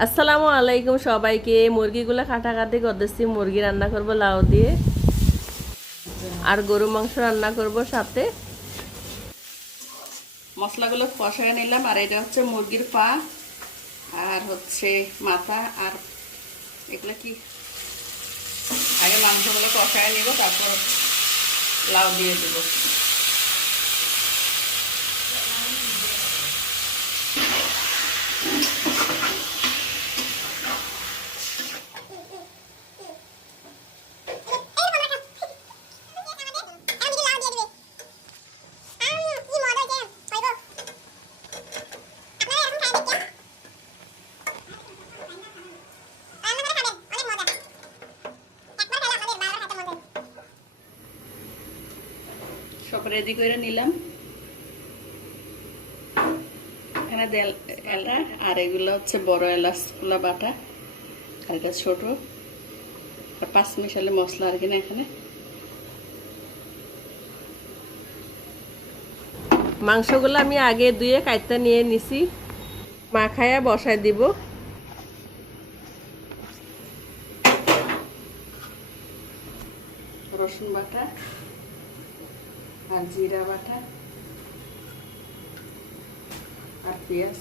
আসসালামু আলাইকুম সবাইকে। মুরগিগুলো কাটাকাটি করতেছি, মুরগি রান্না করব লাউ দিয়ে। আর গরু মাংস রান্না করব সাথে। মশলাগুলো কষায় নিলাম, আর এটা হচ্ছে মুরগির পা, আর হচ্ছে মাথা, আর এগুলো কি? আগে মাংসগুলো কষায় নিব, তারপর লাউ দিয়ে দেবো। সব রেডি করে নিলাম। এখানে এলা আর এগুলো হচ্ছে বড় এলাচগুলো বাটা আর এটা ছোটো। আর পাঁচ মিশালে মশলা আর কিনা এখানে। মাংসগুলো আমি আগে ধুয়ে কাইতে নিয়ে নিছি। মাখায়া বসায় দিব। রসুন বাটা। আর জিরা বাটা আর পেঁয়াজ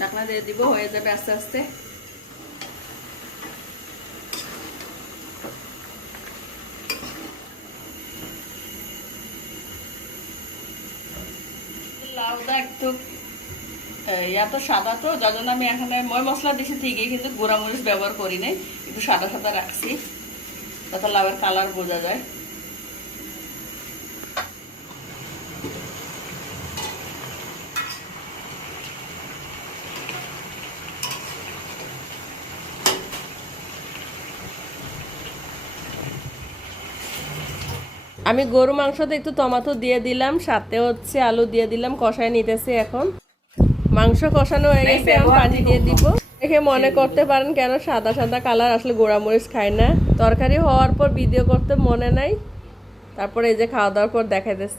ঢাকনা দিয়ে দিব হয়ে যাবে আস্তে আস্তে। লাউটা একটু ইয়া তো সাদা তো, যার জন্য আমি এখানে ময় মশলা দিছি ঠিকই, কিন্তু গুঁড়া মরিচ ব্যবহার করি নাই, একটু সাদা সাদা রাখছি তাতে লাউয়ের কালার বোঝা যায়। আমি গরু মাংসতে একটু টমাটো দিয়ে দিলাম সাথে হচ্ছে আলু দিয়ে দিলাম কষায় নিতেছি এখন। মাংস কষানো হয়ে গেছে আমি পানি দিয়ে দিব। দেখে মনে করতে পারেন কেন সাদা সাদা কালার আসলে গোড়ামরিচ খায় না। তরকারি হওয়ার পর ভিডিও করতে মনে নাই। তারপরে এই যে খাওয়া দাওয়ার পর দেখাইতেছি।